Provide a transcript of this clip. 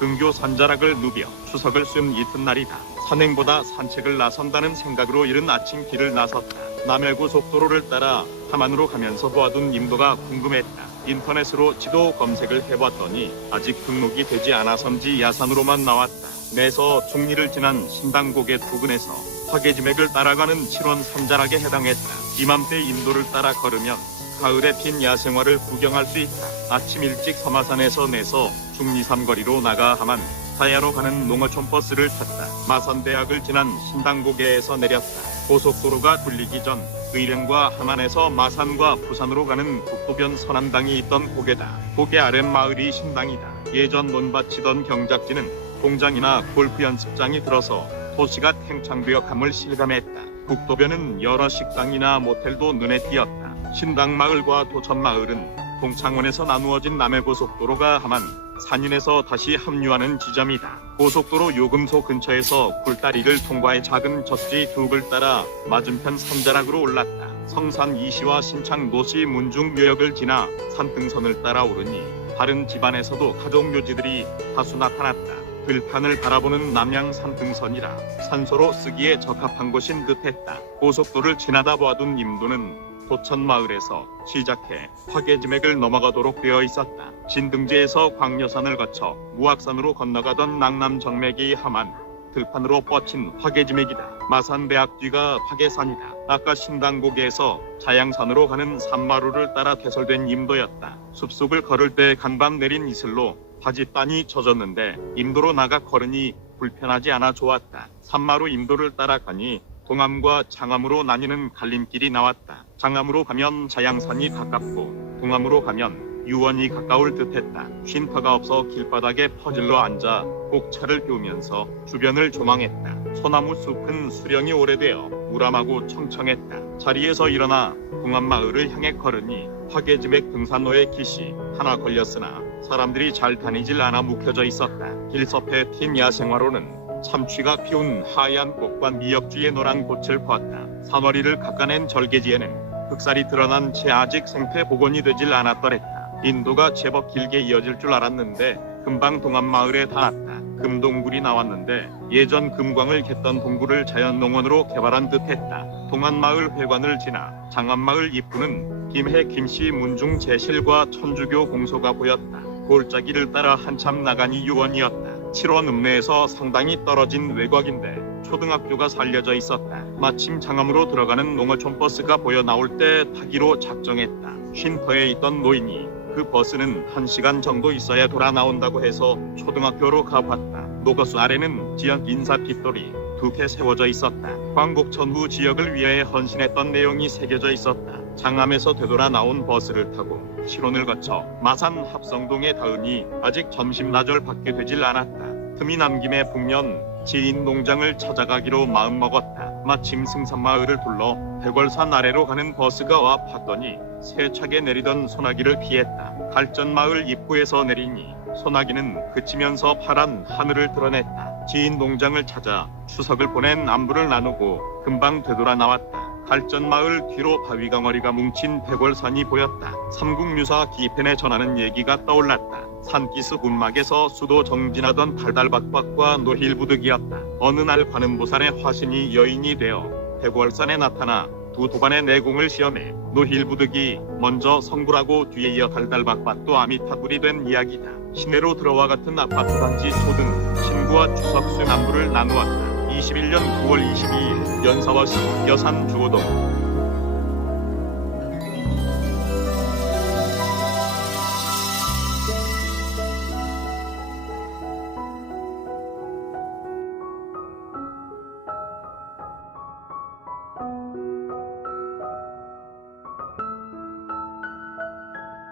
등교 산자락을 누벼 추석을 쓴 이튿날이다. 산행보다 산책을 나선다는 생각으로 이른 아침 길을 나섰다. 남해고속도로를 따라 함안으로 가면서 보아둔 임도가 궁금했다. 인터넷으로 지도 검색을 해봤더니 아직 등록이 되지 않아서인지 야산으로만 나왔다. 내서 중리를 지난 신당곡의 부근에서 화계지맥을 따라가는 7원 산자락에 해당했다. 이맘때 인도를 따라 걸으면 가을에 핀 야생화를 구경할 수 있다. 아침 일찍 서마산에서 내서 중리삼 거리로 나가 하만 사야로 가는 농어촌 버스를 탔다. 마산대학을 지난 신당고개에서 내렸다. 고속도로가 뚫리기 전 의령과 함안에서 마산과 부산으로 가는 국도변 서남당이 있던 고개다. 고개 아랫마을이 신당이다. 예전 논밭이던 경작지는 공장이나 골프 연습장이 들어서 도시가 팽창되어 감을 실감했다. 국도변은 여러 식당이나 모텔도 눈에 띄었다. 신당마을과 도천마을은 동창원에서 나누어진 남해고속도로가 함한 산인에서 다시 합류하는 지점이다. 고속도로 요금소 근처에서 굴다리를 통과해 작은 젖지 둑을 따라 맞은편 산자락으로 올랐다. 성산 이시와 신창 노시 문중 묘역을 지나 산등선을 따라 오르니 다른 집안에서도 가족 묘지들이 다수 나타났다. 들판을 바라보는 남양 산 등선이라 산소로 쓰기에 적합한 곳인 듯했다. 고속도로를 지나다 보아둔 임도는 도천 마을에서 시작해 화계지맥을 넘어가도록 되어 있었다. 진등제에서 광려산을 거쳐 무악산으로 건너가던 낙남 정맥이 함한 들판으로 뻗친 화계지맥이다. 마산대학 뒤가 화계산이다. 아까 신당고개에서 자양산으로 가는 산마루를 따라 개설된 임도였다. 숲속을 걸을 때 간밤 내린 이슬로 바지단이 젖었는데 임도로 나가 걸으니 불편하지 않아 좋았다. 산마루 임도를 따라가니 동암과 장암으로 나뉘는 갈림길이 나왔다. 장암으로 가면 자양산이 가깝고 동암으로 가면 유원이 가까울 듯했다. 쉼터가 없어 길바닥에 퍼질러 앉아 꼭차를 피우면서 주변을 조망했다. 소나무 숲은 수령이 오래되어 우람하고 청청했다. 자리에서 일어나 동암마을을 향해 걸으니 화계지맥 등산로의 깃이 하나 걸렸으나 사람들이 잘 다니질 않아 묵혀져 있었다. 길섭해 튄 야생화로는 참취가 피운 하얀 꽃과 미역주의 노란 꽃을 보았다. 산허리를 깎아낸 절개지에는 흑살이 드러난 채 아직 생태 복원이 되질 않았더랬다. 인도가 제법 길게 이어질 줄 알았는데 금방 동암마을에 닿았다. 금동굴이 나왔는데 예전 금광을 캤던 동굴을 자연농원으로 개발한 듯했다. 동안마을 회관을 지나 장안마을 입구는 김해 김씨 문중 제실과 천주교 공소가 보였다. 골짜기를 따라 한참 나가니 유원이었다. 7원 읍내에서 상당히 떨어진 외곽인데 초등학교가 살려져 있었다. 마침 장암으로 들어가는 농어촌 버스가 보여 나올 때 타기로 작정했다. 쉼터에 있던 노인이 그 버스는 1시간 정도 있어야 돌아 나온다고 해서 초등학교로 가봤다. 노거수 아래는 지역 인사 빗돌이 두 개 세워져 있었다. 광복 전후 지역을 위해 헌신했던 내용이 새겨져 있었다. 장암에서 되돌아 나온 버스를 타고 실온을 거쳐 마산 합성동에 닿으니 아직 점심 나절 밖에 되질 않았다. 틈이 남김에 북면 지인 농장을 찾아가기로 마음먹었다. 마침 승산마을을 둘러 백월산 아래로 가는 버스가 와 봤더니 세차게 내리던 소나기를 피했다. 갈전마을 입구에서 내리니 소나기는 그치면서 파란 하늘을 드러냈다. 지인 농장을 찾아 추석을 보낸 안부를 나누고 금방 되돌아 나왔다. 갈전마을 뒤로 바위강어리가 뭉친 백월산이 보였다. 삼국유사 기편에 전하는 얘기가 떠올랐다. 산기슭 운막에서 수도 정진하던 달달박박과 노힐부득이었다. 어느 날 관음보살의 화신이 여인이 되어 백월산에 나타나 두 도반의 내공을 시험해 노힐부득이 먼저 성불하고 뒤에 이어 달달박박도 아미타불이 된 이야기다. 시내로 들어와 같은 아파트 단지 초등 신부와 추석수 남부를 나누었다. 21년 9월 22일 연서버시 여산 주호동